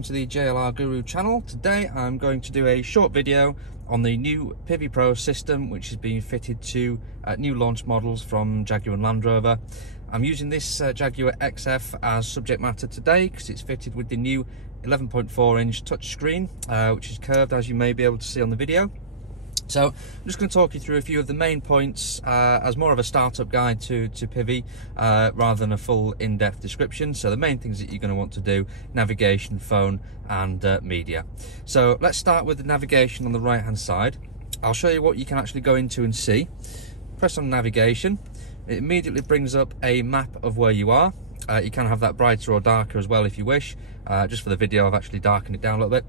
welcome to the JLR Guru channel. Today I'm going to do a short video on the new PIVI Pro system, which is being fitted to new launch models from Jaguar Land Rover. I'm using this Jaguar XF as subject matter today because it's fitted with the new 11.4-inch touchscreen, which is curved, as you may be able to see on the video. So I'm just going to talk you through a few of the main points as more of a startup guide to PIVI rather than a full in-depth description. So the main things that you're going to want to do: navigation, phone and media. So let's start with the navigation on the right hand side. I'll show you what you can actually go into and see. Press on navigation. It immediately brings up a map of where you are. You can have that brighter or darker as well if you wish. Just for the video I've actually darkened it down a little bit.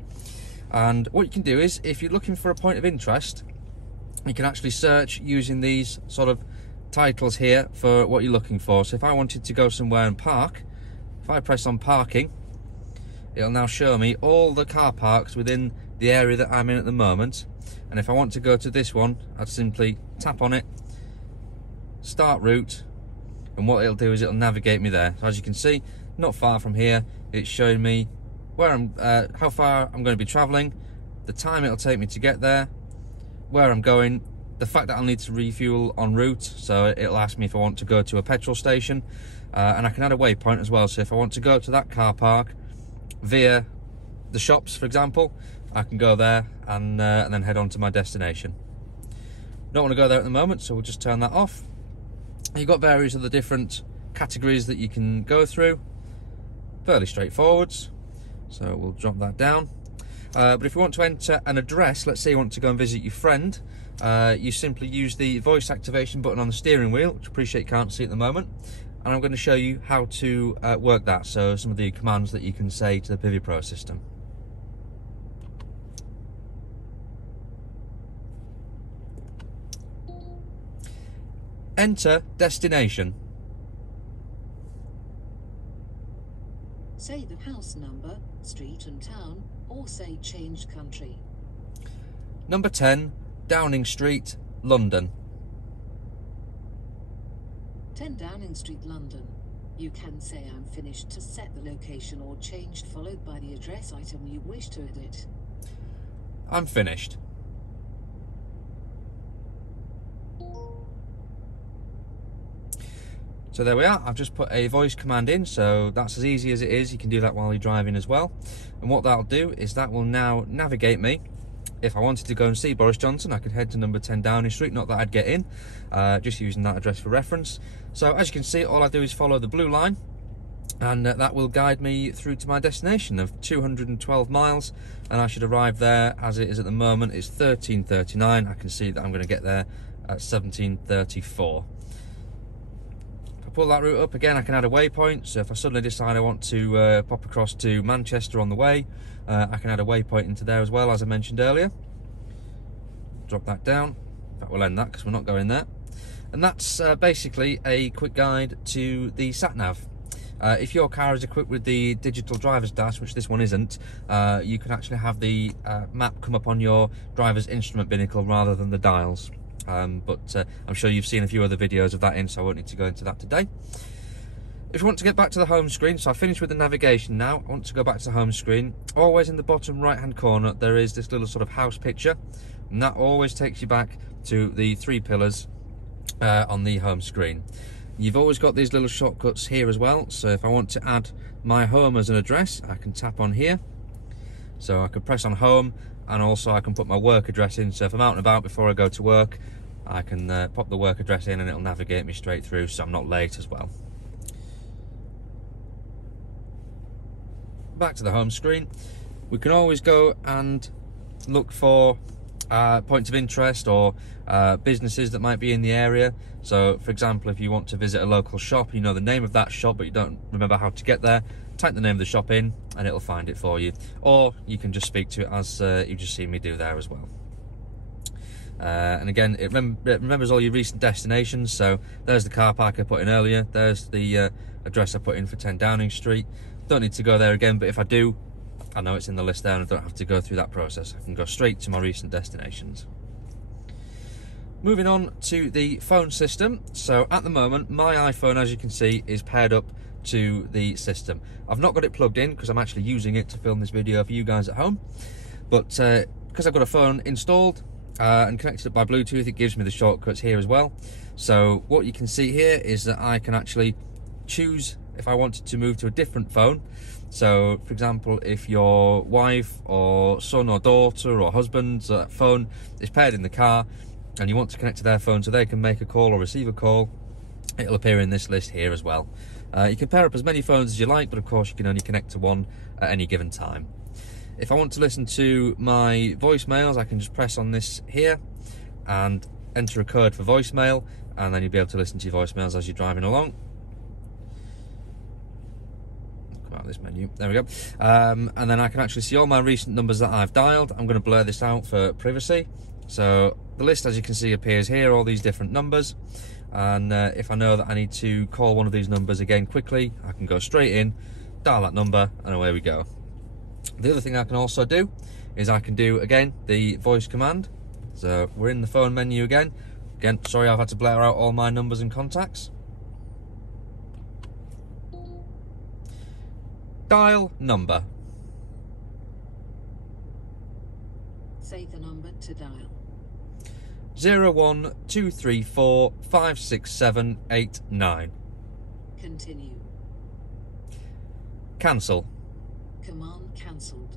And what you can do is, if you're looking for a point of interest, you can actually search using these sort of titles here for what you're looking for. So if I wanted to go somewhere and park, if I press on parking, it'll now show me all the car parks within the area that I'm in at the moment. And if I want to go to this one, I'd simply tap on it, start route, and what it'll do is it'll navigate me there. So as you can see, not far from here, it's showing me where I'm, how far I'm going to be travelling, the time it'll take me to get there, where I'm going, the fact that I'll need to refuel en route, so it'll ask me if I want to go to a petrol station, and I can add a waypoint as well. So if I want to go to that car park via the shops, for example, I can go there and then head on to my destination. Don't want to go there at the moment, so we'll just turn that off. You've got various other different categories that you can go through, fairly straightforward. So we'll drop that down. But if you want to enter an address, let's say you want to go and visit your friend, you simply use the voice activation button on the steering wheel, which I appreciate you can't see at the moment. And I'm going to show you how to work that. So some of the commands that you can say to the PIVI Pro system. Enter destination. Say the house number, street and town, or say changed country. Number 10, Downing Street, London. 10 Downing Street, London. You can say I'm finished to set the location or changed, followed by the address item you wish to edit. I'm finished. So there we are. I've just put a voice command in, so that's as easy as it is. You can do that while you're driving as well. And what that'll do is that will now navigate me. If I wanted to go and see Boris Johnson, I could head to number 10 Downing Street, not that I'd get in, just using that address for reference. So as you can see, all I do is follow the blue line, and that will guide me through to my destination of 212 miles, and I should arrive there, as it is at the moment, it's 13:39. I can see that I'm going to get there at 17:34. Pull that route up again, I can add a waypoint. So if I suddenly decide I want to pop across to Manchester on the way, I can add a waypoint into there as well, as I mentioned earlier. Drop that down. That will end that because we're not going there. And that's basically a quick guide to the sat-nav. If your car is equipped with the digital driver's dash, which this one isn't, you can actually have the map come up on your driver's instrument binnacle rather than the dials. But I'm sure you've seen a few other videos of that so I won't need to go into that today. If you want to get back to the home screen, so I finished with the navigation now, I want to go back to the home screen. Always in the bottom right hand corner there is this little sort of house picture, and that always takes you back to the 3 pillars on the home screen. You've always got these little shortcuts here as well, so if I want to add my home as an address, I can tap on here. So I can press on home, and also I can put my work address in. So if I'm out and about before I go to work, I can pop the work address in and it'll navigate me straight through, so I'm not late as well. Back to the home screen. We can always go and look for points of interest or businesses that might be in the area. So for example, if you want to visit a local shop, you know the name of that shop but you don't remember how to get there, type the name of the shop in and it'll find it for you, or you can just speak to it as you've just seen me do there as well. And again, it remembers all your recent destinations. So there's the car park I put in earlier, there's the address I put in for 10 Downing Street. Don't need to go there again, but if I do, I know it's in the list there and I don't have to go through that process. I can go straight to my recent destinations. Moving on to the phone system. So at the moment, my iPhone, as you can see, is paired up to the system. I've not got it plugged in because I'm actually using it to film this video for you guys at home, but because I've got a phone installed and connected it by Bluetooth, it gives me the shortcuts here as well. So what you can see here is that I can actually choose if I wanted to move to a different phone. So for example, if your wife or son or daughter or husband's phone is paired in the car and you want to connect to their phone so they can make a call or receive a call, it'll appear in this list here as well. You can pair up as many phones as you like, but of course you can only connect to one at any given time. If I want to listen to my voicemails, I can just press on this here and enter a code for voicemail, and then you'll be able to listen to your voicemails as you're driving along. Come out of this menu, there we go. And then I can actually see all my recent numbers that I've dialed. I'm going to blur this out for privacy. So the list, as you can see, appears here, all these different numbers. And if I know that I need to call one of these numbers again quickly, I can go straight in, dial that number, and away we go. The other thing I can also do is I can do, again, the voice command. So we're in the phone menu again. Again, sorry I've had to blur out all my numbers and contacts. Dial number. Say the number to dial. 01234567889. Continue. Cancel. Command cancelled.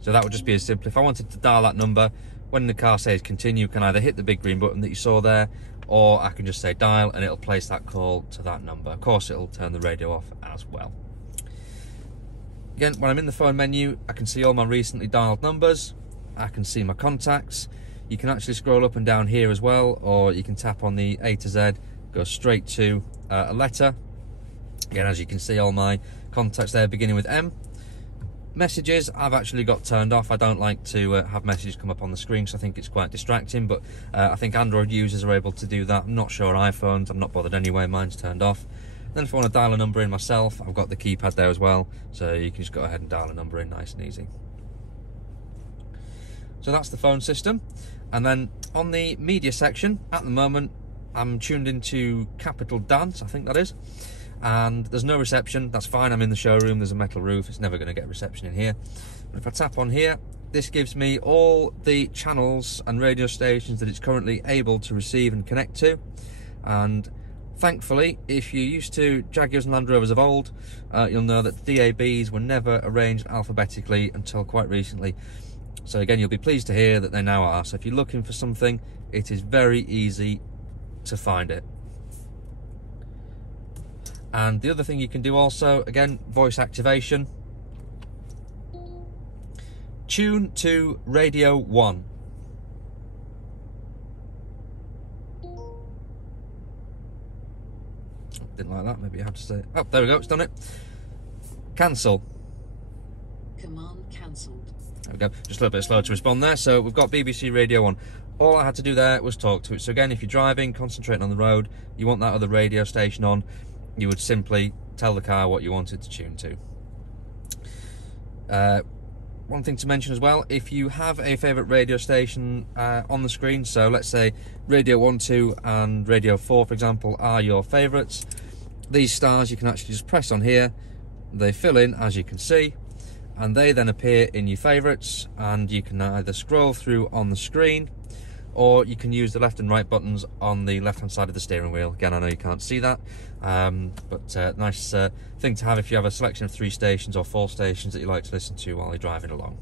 So that would just be as simple. If I wanted to dial that number, when the car says continue, can either hit the big green button that you saw there, or I can just say dial and it'll place that call to that number. Of course, it'll turn the radio off as well. Again, when I'm in the phone menu, I can see all my recently dialed numbers. I can see my contacts. You can actually scroll up and down here as well, or you can tap on the A to Z, go straight to a letter. Again, as you can see, all my contacts there beginning with M. Messages I've actually got turned off. I don't like to have messages come up on the screen because I think it's quite distracting, but I think Android users are able to do that. I'm not sure iPhones, I'm not bothered anyway, mine's turned off. Then if I want to dial a number in myself, I've got the keypad there as well, so you can just go ahead and dial a number in nice and easy. So that's the phone system. And then on the media section, at the moment, I'm tuned into Capital Dance, I think that is. And there's no reception, that's fine, I'm in the showroom, there's a metal roof, it's never going to get reception in here. But if I tap on here, this gives me all the channels and radio stations that it's currently able to receive and connect to. And thankfully, if you're used to Jaguars and Land Rovers of old, you'll know that DABs were never arranged alphabetically until quite recently. So again, you'll be pleased to hear that they now are. So if you're looking for something, it is very easy to find it. And the other thing you can do also, again, voice activation. Tune to Radio 1. Didn't like that, maybe you have to say it. Oh, there we go, it's done it. Cancel. Command cancelled. There we go, just a little bit slow to respond there. So we've got BBC Radio 1. All I had to do there was talk to it. So again, if you're driving, concentrating on the road, you want that other radio station on, you would simply tell the car what you want it to tune to. One thing to mention as well, if you have a favourite radio station on the screen, so let's say Radio 1, 2 and Radio 4, for example, are your favourites, these stars you can actually just press on here, they fill in as you can see, and they then appear in your favourites, and you can either scroll through on the screen, or you can use the left and right buttons on the left hand side of the steering wheel. Again, I know you can't see that, but nice thing to have if you have a selection of 3 stations or 4 stations that you like to listen to while you're driving along.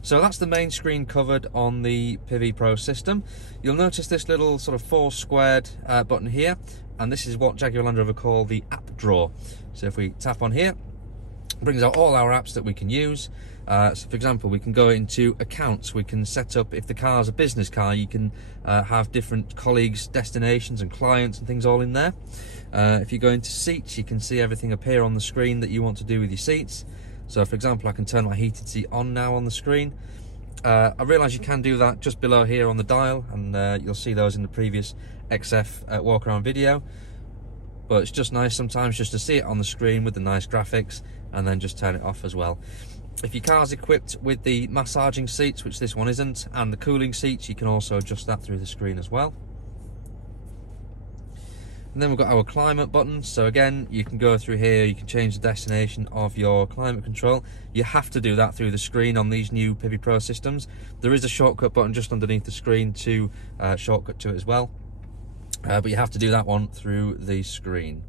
So that's the main screen covered on the PIVI Pro system. You'll notice this little sort of 4 squared button here, and this is what Jaguar Land Rover call the app drawer. So if we tap on here, it brings out all our apps that we can use. So for example, we can go into accounts, we can set up, if the car's a business car, you can have different colleagues, destinations and clients and things all in there. If you go into seats, you can see everything appear on the screen that you want to do with your seats. So for example, I can turn my heated seat on now on the screen. I realise you can do that just below here on the dial, and you'll see those in the previous XF walk around video. But it's just nice sometimes just to see it on the screen with the nice graphics and then just turn it off as well. If your car's equipped with the massaging seats, which this one isn't, and the cooling seats, you can also adjust that through the screen as well. And then we've got our climate button. So again, you can go through here, you can change the destination of your climate control. You have to do that through the screen on these new PIVI Pro systems. There is a shortcut button just underneath the screen to shortcut to it as well. But you have to do that one through the screen.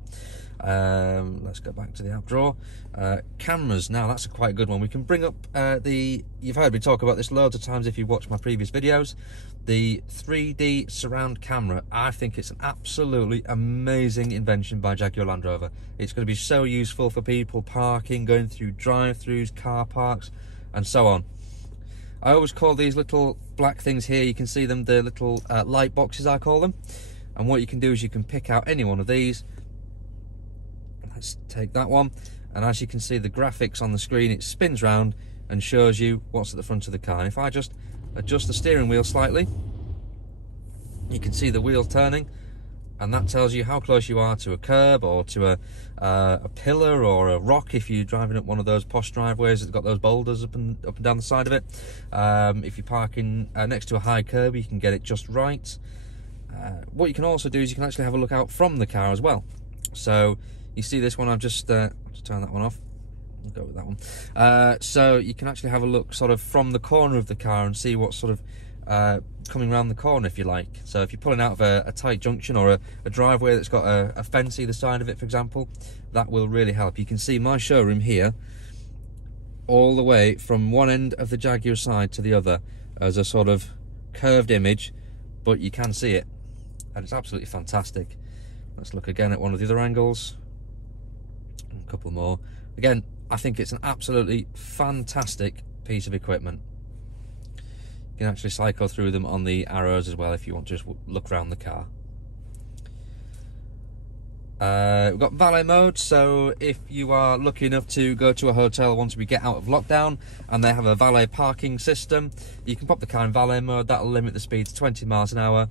Let's go back to the app drawer. Cameras, now that's a quite good one. We can bring up you've heard me talk about this loads of times if you've watched my previous videos. The 3D surround camera, I think it's an absolutely amazing invention by Jaguar Land Rover. It's going to be so useful for people parking, going through drive-thrus, car parks, and so on. I always call these little black things here, you can see them, the little light boxes I call them. And what you can do is you can pick out any one of these. Let's take that one, and as you can see the graphics on the screen, it spins round and shows you what's at the front of the car. And if I just adjust the steering wheel slightly, you can see the wheel turning, and that tells you how close you are to a curb or to a pillar or a rock if you're driving up one of those posh driveways that's got those boulders up and down the side of it. If you're parking next to a high curb, you can get it just right. What you can also do is you can actually have a look out from the car as well. So you see this one, I've just turn that one off. I'll go with that one. So you can actually have a look sort of from the corner of the car and see what's sort of coming around the corner, if you like. So if you're pulling out of a tight junction or a driveway that's got a fence either side of it, for example, that will really help. You can see my showroom here all the way from one end of the Jaguar side to the other as a sort of curved image, but you can see it, and it's absolutely fantastic. Let's look again at one of the other angles. A couple more. Again, I think it's an absolutely fantastic piece of equipment. You can actually cycle through them on the arrows as well if you want to just look around the car. We've got valet mode, so if you are lucky enough to go to a hotel once we get out of lockdown and they have a valet parking system, you can pop the car in valet mode. That'll limit the speed to 20 miles an hour.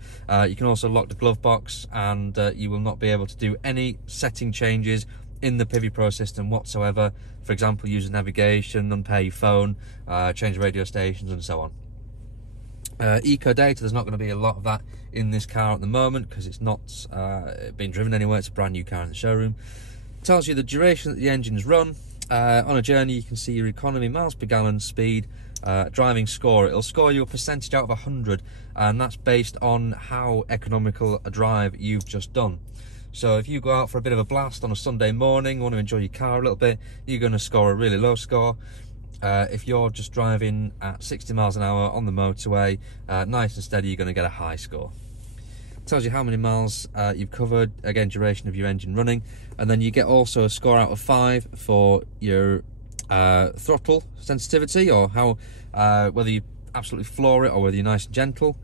You can also lock the glove box, and you will not be able to do any setting changes in the PIVI Pro system whatsoever. For example, use navigation, unpair your phone, change radio stations, and so on. Eco data, there's not going to be a lot of that in this car at the moment because it's not being driven anywhere. It's a brand new car in the showroom. It tells you the duration that the engine's run. On a journey, you can see your economy, miles per gallon, speed, driving score. It'll score you a percentage out of 100, and that's based on how economical a drive you've just done. So if you go out for a bit of a blast on a Sunday morning, want to enjoy your car a little bit, you're going to score a really low score. If you're just driving at 60 miles an hour on the motorway, nice and steady, you're going to get a high score. It tells you how many miles you've covered, again, duration of your engine running, and then you get also a score out of 5 for your throttle sensitivity, or how whether you absolutely floor it or whether you're nice and gentle.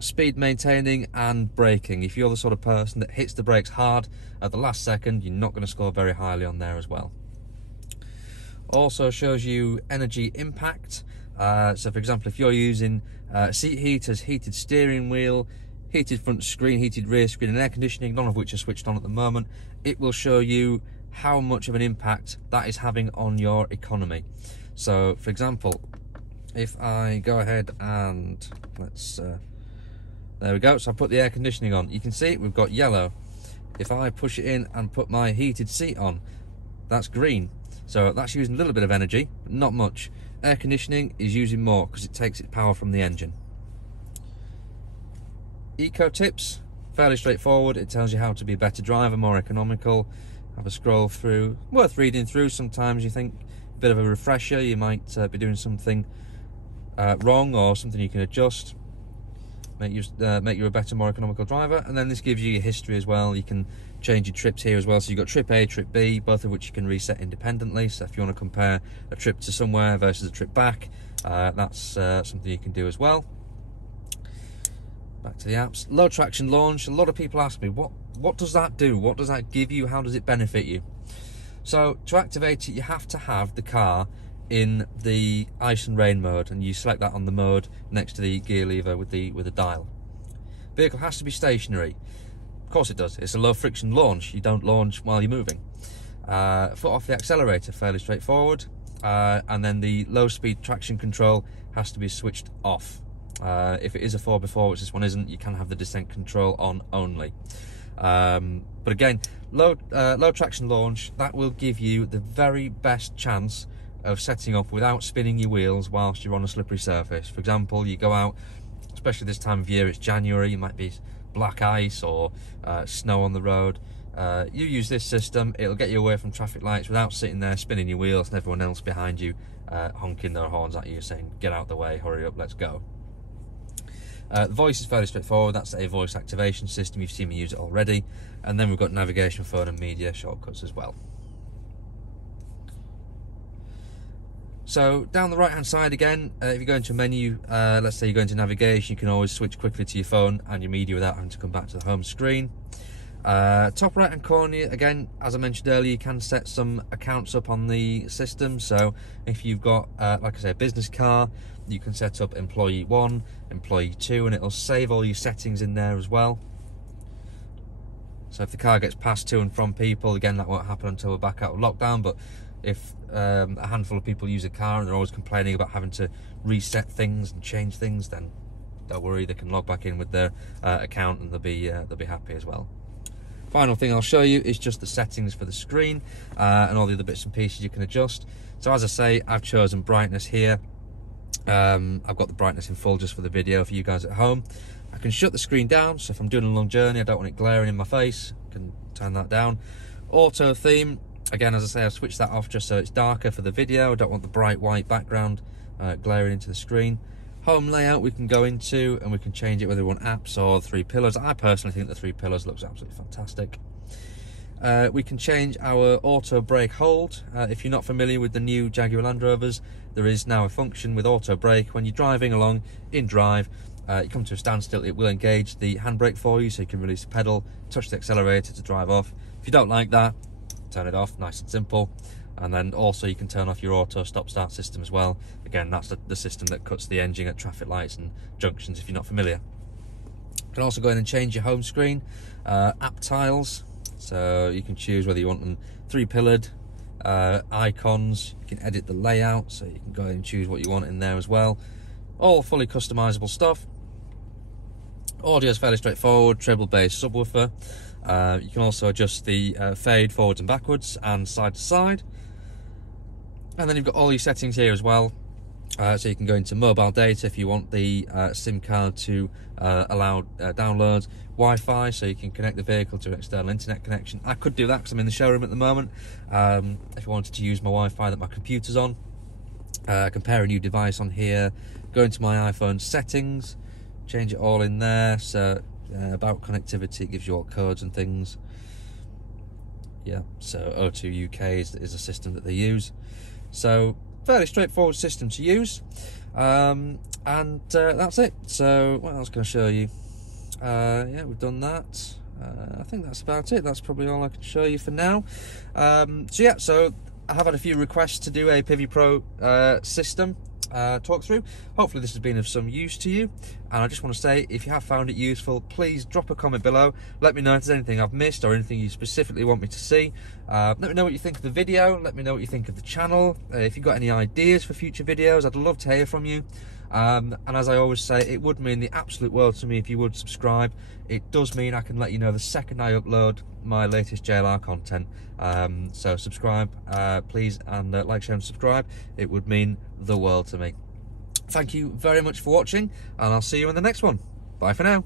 Speed maintaining and braking. If you're the sort of person that hits the brakes hard at the last second, you're not going to score very highly on there as well. Also shows you energy impact. So for example, if you're using seat heaters, heated steering wheel, heated front screen, heated rear screen, and air conditioning, none of which are switched on at the moment, it will show you how much of an impact that is having on your economy. So for example, if I go ahead and let's there we go, so I put the air conditioning on, you can see we've got yellow. If I push it in and put my heated seat on, that's green. So that's using a little bit of energy, but not much. Air conditioning is using more because it takes its power from the engine. Eco tips, fairly straightforward. It tells you how to be a better driver, more economical. Have a scroll through, worth reading through. Sometimes you think a bit of a refresher, you might be doing something wrong or something you can adjust. Make you a better, more economical driver. And then this gives you your history as well. You can change your trips here as well. So you've got trip A, trip B, both of which you can reset independently. So if you want to compare a trip to somewhere versus a trip back, that's something you can do as well. Back to the apps. Low traction launch. A lot of people ask me, what does that do? What does that give you? How does it benefit you? So to activate it, you have to have the car in the ice and rain mode, and you select that on the mode next to the gear lever with the dial. Vehicle has to be stationary. Of course it does. It's a low friction launch. You don't launch while you're moving. Foot off the accelerator, fairly straightforward. And then the low speed traction control has to be switched off. If it is a 4x4, which this one isn't, you can have the descent control on only. But again, low traction launch, that will give you the very best chance of setting up without spinning your wheels whilst you're on a slippery surface. For example, you go out, especially this time of year, it's January, you might be black ice or snow on the road. You use this system, it'll get you away from traffic lights without sitting there spinning your wheels and everyone else behind you honking their horns at you saying, get out of the way, hurry up, let's go. The voice is fairly straightforward. That's a voice activation system. You've seen me use it already. And then we've got navigation, phone and media shortcuts as well. So down the right hand side again, if you go into a menu, let's say you go into navigation, you can always switch quickly to your phone and your media without having to come back to the home screen. Top right hand corner, again, as I mentioned earlier, you can set some accounts up on the system. So if you've got, like I say, a business car, you can set up employee 1, employee 2, and it'll save all your settings in there as well. So if the car gets passed to and from people, again, that won't happen until we're back out of lockdown. But if a handful of people use a car and they're always complaining about having to reset things and change things, then don't worry, they can log back in with their account and they'll be happy as well. Final thing I'll show you is just the settings for the screen and all the other bits and pieces you can adjust. So as I say, I've chosen brightness here. I've got the brightness in full just for the video for you guys at home. I can shut the screen down, so if I'm doing a long journey, I don't want it glaring in my face, I can turn that down. Auto theme, again, as I say, I've switched that off just so it's darker for the video. I don't want the bright white background glaring into the screen. Home layout we can go into and we can change it whether we want apps or 3 pillars. I personally think the 3 pillars looks absolutely fantastic. We can change our auto brake hold. If you're not familiar with the new Jaguar Land Rovers, there is now a function with auto brake. When you're driving along in drive, you come to a standstill, it will engage the handbrake for you, so you can release the pedal, touch the accelerator to drive off. If you don't like that, turn it off, nice and simple. And then also you can turn off your auto stop start system as well. Again, that's the system that cuts the engine at traffic lights and junctions if you're not familiar. You can also go in and change your home screen, app tiles. So you can choose whether you want them 3-pillared, icons. You can edit the layout, so you can go in and choose what you want in there as well. All fully customizable stuff. Audio is fairly straightforward, treble bass subwoofer. You can also adjust the fade forwards and backwards and side to side. And then you've got all your settings here as well. So you can go into mobile data if you want the SIM card to allow downloads, Wi-Fi, so you can connect the vehicle to an external internet connection. I could do that because I'm in the showroom at the moment. If I wanted to use my Wi-Fi that my computer's on, compare a new device on here, go into my iPhone settings, change it all in there. So about connectivity, it gives you all codes and things. Yeah, so O2 UK is a system that they use. So fairly straightforward system to use, and that's it. So what else can I show you? Yeah, we've done that. I think that's about it. That's probably all I can show you for now. So yeah, so I have had a few requests to do a PIVI Pro system talk through. Hopefully this has been of some use to you, and I just want to say, if you have found it useful, please drop a comment below. Let me know if there's anything I've missed or anything you specifically want me to see. Let me know what you think of the video, let me know what you think of the channel. If you've got any ideas for future videos, I'd love to hear from you. And as I always say, it would mean the absolute world to me if you would subscribe. It does mean I can let you know the second I upload my latest JLR content. So subscribe, please, and like, share and subscribe. It would mean the world to me. Thank you very much for watching, and I'll see you in the next one. Bye for now.